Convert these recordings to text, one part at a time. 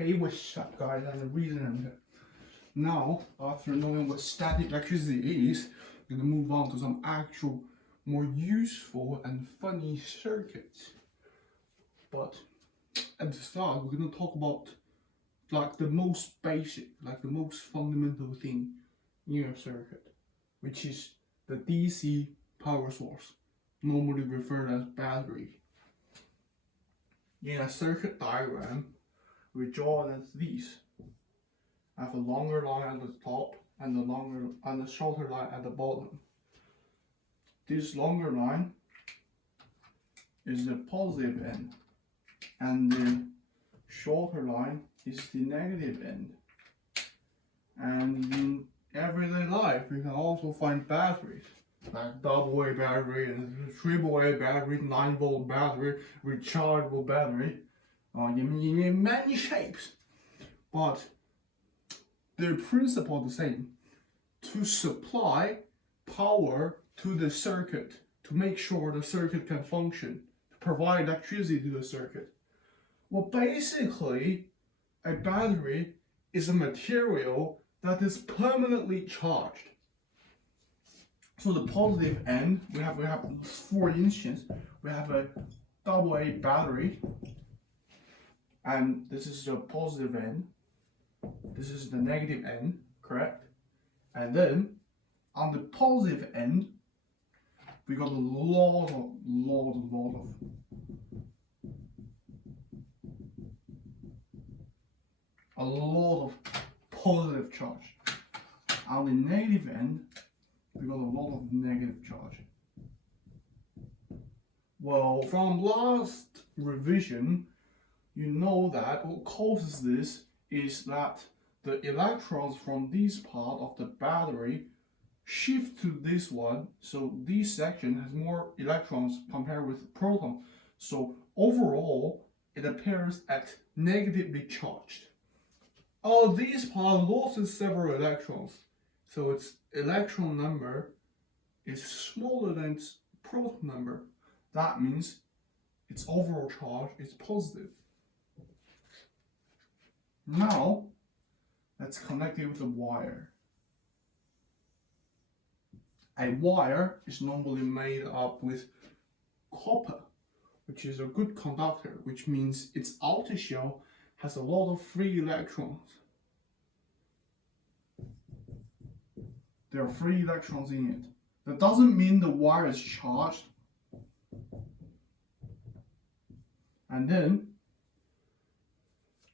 Hey, what's up, guys? And the reason I'm here. Now, after knowing what static electricity is, we're going to move on to some actual, more useful and funny circuits. But at the start, we're going to talk about like the most basic, like the most fundamental thing in a circuit, which is the DC power source, normally referred as battery. In a circuit diagram, we draw it as these. I have a longer line at the top and a shorter line at the bottom. This longer line is the positive end, and the shorter line is the negative end. And in everyday life, we can also find batteries, like AA battery and AAA battery, 9-volt battery, rechargeable battery, in many shapes. But the principle is the same: to supply power to the circuit, to make sure the circuit can function, to provide electricity to the circuit. Well, basically, a battery is a material that is permanently charged. So the positive end, we have, for instance, we have a AA battery, and this is the positive end. This is the negative end, correct? And then on the positive end, we got a lot of positive charge. On the negative end, we got a lot of negative charge. Well, from last revision, you know that what causes this is that the electrons from this part of the battery shift to this one, so this section has more electrons compared with proton. So overall, it appears at negatively charged. Oh, this part loses several electrons, so its electron number is smaller than its proton number. That means its overall charge is positive. Now, let's connect it with a wire. A wire is normally made up with copper, which is a good conductor, which means its outer shell has a lot of free electrons. There are free electrons in it. That doesn't mean the wire is charged. And then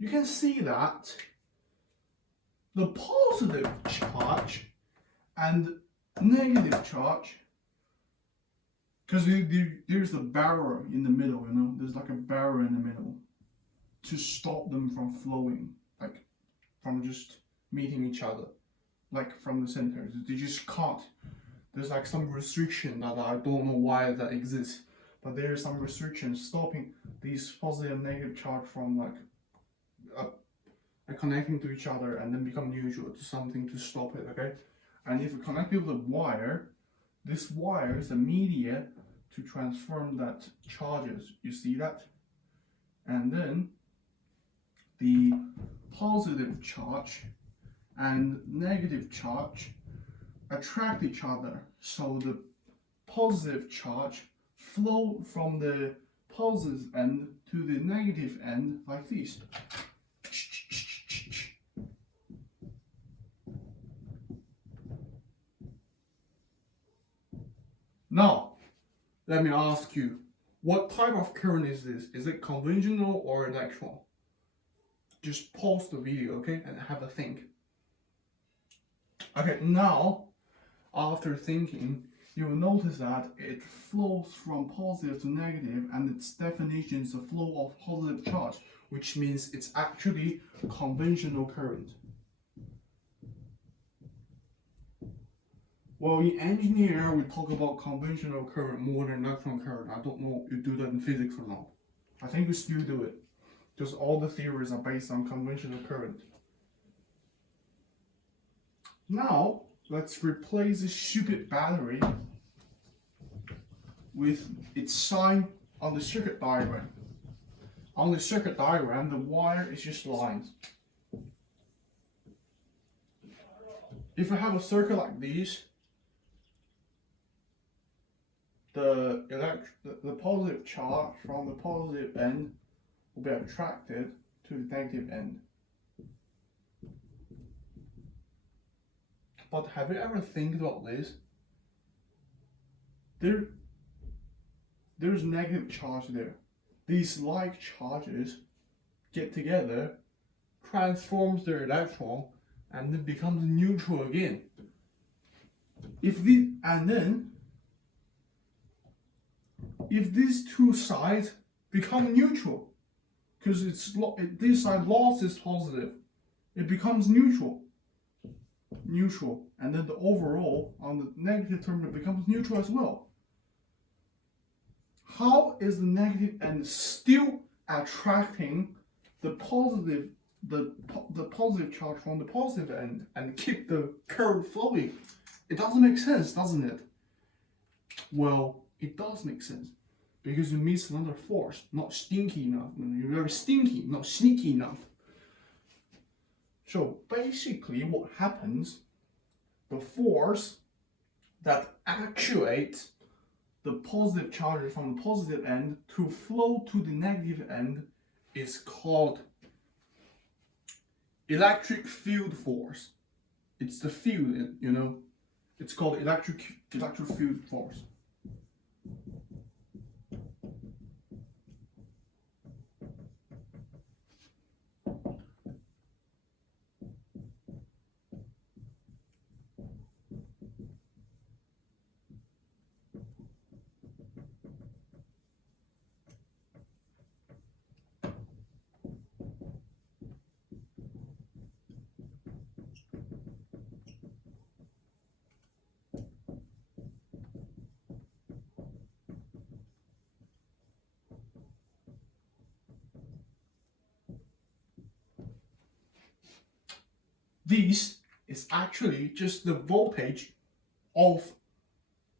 you can see that the positive charge and negative charge, because there's a barrier in the middle, there's like a barrier in the middle to stop them from flowing, like from just meeting each other, like from the center. They just can't. There's like some restriction that I don't know why that exists, but there's some restriction stopping these positive and negative charge from like connecting to each other and then become neutral to something to stop it, okay? And if you connect it with a wire, this wire is a media to transform that charges. You see that? And then the positive charge and negative charge attract each other. So the positive charge flow from the positive end to the negative end like this. Now, let me ask you, what type of current is this? Is it conventional or electron? Just pause the video, okay, and have a think. Okay, now, after thinking, you will notice that it flows from positive to negative, and its definition is the flow of positive charge, which means it's actually conventional current. Well, in engineering, we talk about conventional current more than electron current. I don't know if you do that in physics or not. I think we still do it, because all the theories are based on conventional current. Now, let's replace this stupid battery with its sign on the circuit diagram. on the circuit diagram, the wire is just lines. If I have a circuit like this, the positive charge from the positive end will be attracted to the negative end. But have you ever think about this? There's negative charge there. These like charges get together, transforms their electron, and then becomes neutral again. If these two sides become neutral, because this side lost its positive, it becomes neutral, and then the overall on the negative terminal becomes neutral as well. How is the negative end still attracting the positive positive charge from the positive end and keep the current flowing? It doesn't make sense, doesn't it? Well, it does make sense, because you miss another force. Not stinky enough. You're very stinky, not sneaky enough. So basically what happens, the force that actuates the positive charges from the positive end to flow to the negative end is called electric field force. It's the field, you know. It's called electric field force. This is actually just the voltage of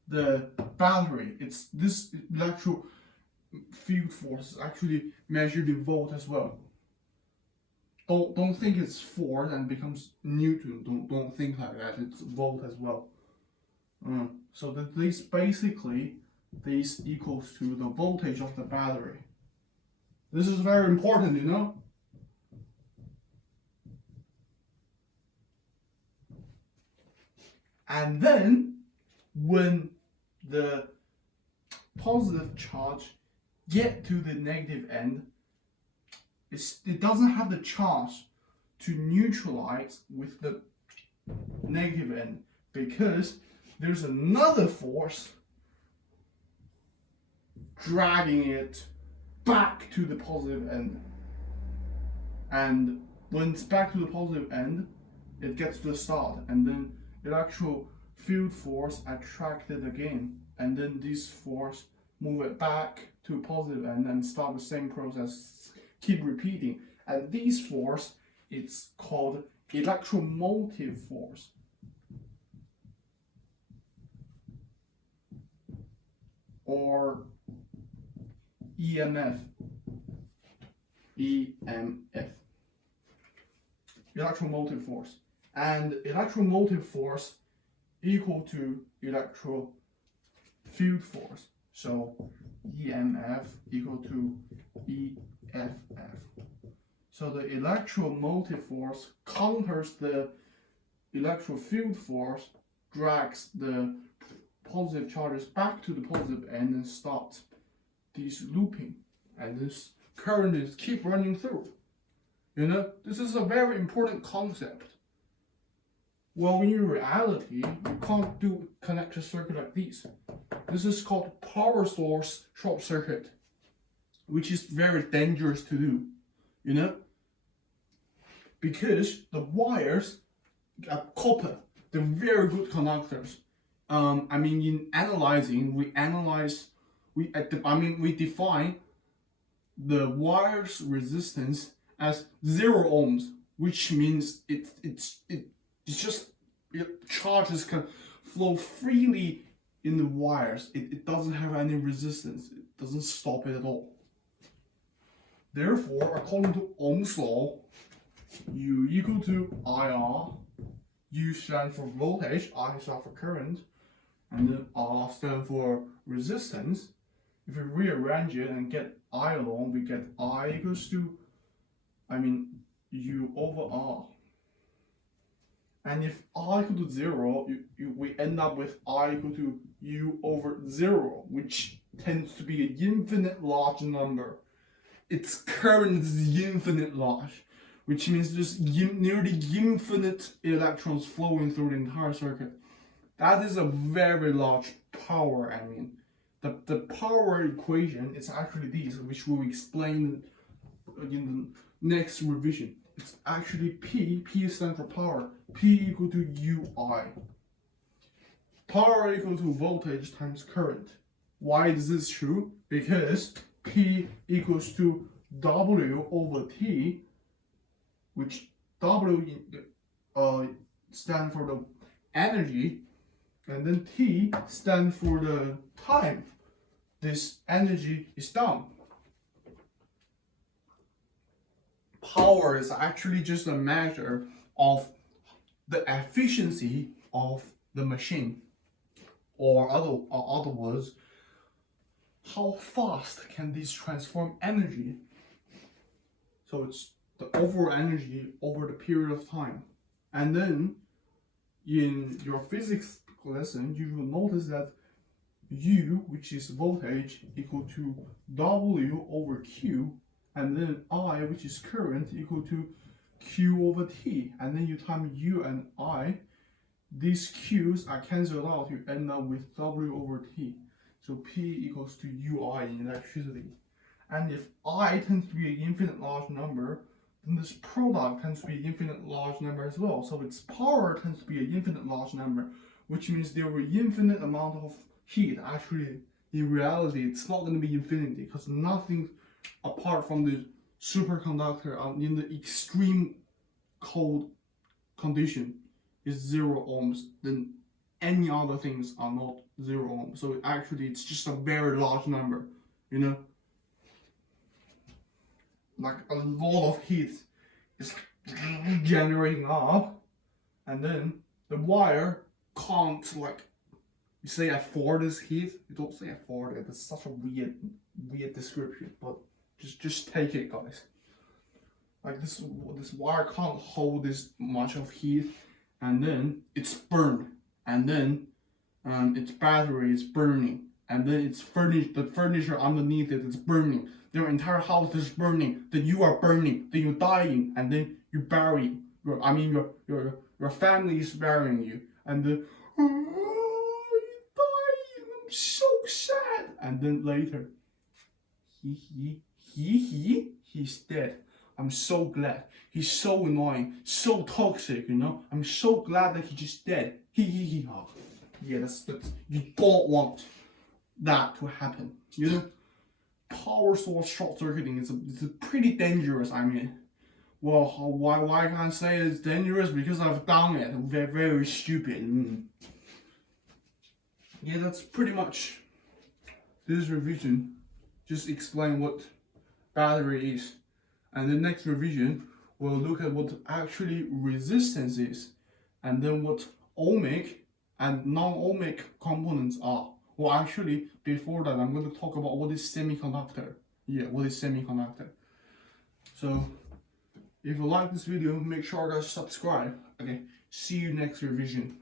the battery. It's this electric field force actually measured in volt as well. Don't think it's force and becomes Newton. Don't think like that. It's volt as well. So that this equals to the voltage of the battery. This is very important, you know. And then when the positive charge get to the negative end, it doesn't have the chance to neutralize with the negative end, because there's another force dragging it back to the positive end. And when it's back to the positive end, it gets to the start, and then electrical field force attracted again, and then this force move it back to positive end and start the same process, keep repeating. And this force, it's called electromotive force. Or EMF. Electromotive force. And electromotive force equal to electrical field force. So EMF equal to EFF. So the electromotive force counters the electrical field force, drags the positive charges back to the positive end and stops this looping. And this current is keep running through. You know, this is a very important concept. Well, in reality, you can't connect a circuit like this. This is called power source short circuit, which is very dangerous to do, you know? Because the wires are copper, they're very good conductors. In analyzing, we define the wire's resistance as 0 ohms, which means charges can flow freely in the wires. It doesn't have any resistance. It doesn't stop it at all. Therefore, according to Ohm's law, U equal to IR. U stands for voltage, I stands for current, and then R stands for resistance. If we rearrange it and get I alone, we get I equals to, U over R. And if I equal to 0, we end up with I equal to U over 0, which tends to be an infinite large number. Its current is infinite large, which means there's nearly infinite electrons flowing through the entire circuit. That is a very large power. The power equation is actually this, which we'll explain in the next revision. It's actually P stands for power. P equal to UI. Power equal to voltage times current. Why is this true? Because P equals to W over T, which W stands for the energy, and then T stands for the time this energy is done. Power is actually just a measure of the efficiency of the machine, or other words, how fast can this transform energy. So it's the overall energy over the period of time. And then in your physics lesson, you will notice that U, which is voltage, equal to W over Q, and then I, which is current, equal to Q over T. And then you times U and I, these Q's are cancelled out, you end up with W over T. So P equals to UI in electricity. And if I tends to be an infinite large number, then this product tends to be an infinite large number as well. So its power tends to be an infinite large number, which means there will be infinite amount of heat. Actually, in reality, it's not going to be infinity, because nothing apart from the superconductor in the extreme cold condition is 0 ohms, then any other things are not 0 ohms. So actually, it's just a very large number, like a lot of heat is generating up, and then the wire can't, you say afford this heat. You don't say afford it. It's such a weird description, but just take it, guys. Like this wire can't hold this much of heat, and then it's burned, and then its battery is burning, and then the furniture underneath it is burning. Their entire house is burning. Then you are burning. Then you're dying, and then you bury. Your family is burying you, and then you're dying. I'm so sad. And then later, he's dead. I'm so glad. He's so annoying, so toxic. I'm so glad that he's just dead. Oh. Yeah, that's you don't want that to happen. Power source short circuiting is pretty dangerous. Well, why I can't say it's dangerous? Because I've done it. Very, very stupid. Yeah, that's pretty much this revision. Just explain what battery is, and the next revision we'll look at what actually resistance is, and then what ohmic and non-ohmic components are. Well, actually, before that, I'm going to talk about what is semiconductor. Yeah, what is semiconductor. So, if you like this video, make sure to subscribe. Okay, see you next revision.